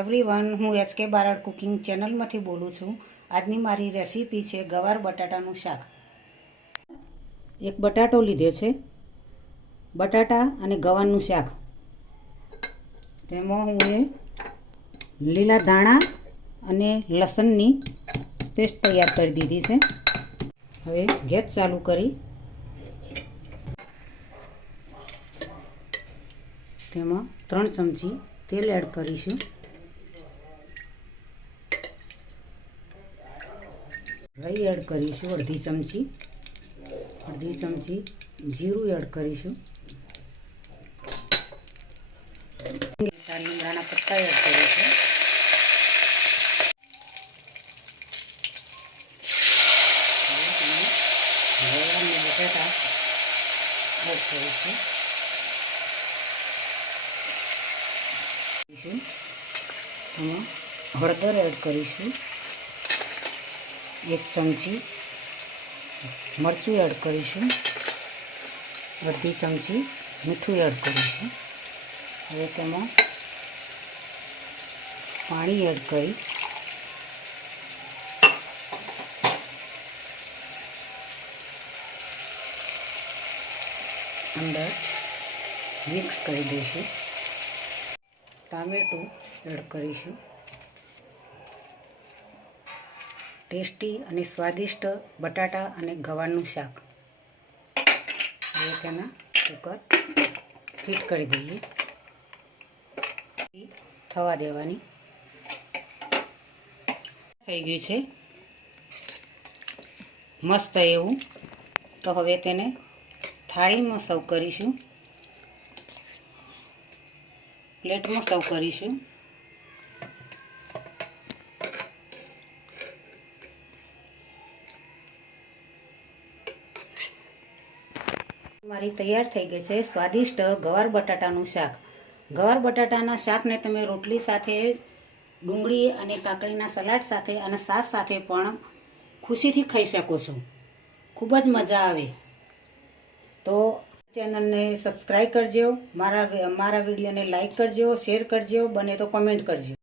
Everyone હું HK બારાડ cooking ચેનલમાંથી બોલું છું. આજની મારી રેસીપી છે ગવાર બટાટાનું શાક. એક બટાટો લીધો છે. બટાટા અને ગવારનું શાક. તેમાં હું એ લીલા ધાણા અને લસણની પેસ્ટ તૈયાર કરી દીધી છે. હવે ગેસ ચાલુ કરી. તેમાં ત્રણ ચમચી તેલ એડ કરીશું. રાઈ એડ કરીશું, અડધી ચમચી. અડધી ચમચી જીરું એડ કરીશું. લીમડાના પત્તા એડ કરીશું. બટાટા એડ કરીશું. હળદર એડ કરીશું. એક ચમચી મરચું એડ કરીશું. અડધી ચમચી મીઠું એડ કરીશું. હવે તેમાં પાણી એડ કરી અંદર મિક્સ કરી દઈશું. ટામેટું એડ કરીશું. ટેસ્ટી અને સ્વાદિષ્ટ બટાટા અને ગવારનું શાક. હવે તેના કુકર હીટ કરી દઈએ. થવા દેવાની. થઈ ગયું છે. મસ્ત એવું. તો હવે તેને થાળીમાં સર્વ કરીશું. પ્લેટમાં સર્વ કરીશું. મારી તૈયાર થઈ ગઈ છે સ્વાદિષ્ટ ગવાર બટાટાનું શાક. ગવાર બટાટાના શાકને તમે રોટલી સાથે, ડુંગળી અને કાકડીના સલાડ સાથે અને સાસ સાથે પણ ખુશીથી ખાઈ શકો છો. ખૂબ જ મજા આવે. તો ચેનલને સબસ્ક્રાઈબ કરજો, મારા મારા વિડીયોને લાઈક કરજો, શેર કરજો, બને તો કમેન્ટ કરજો.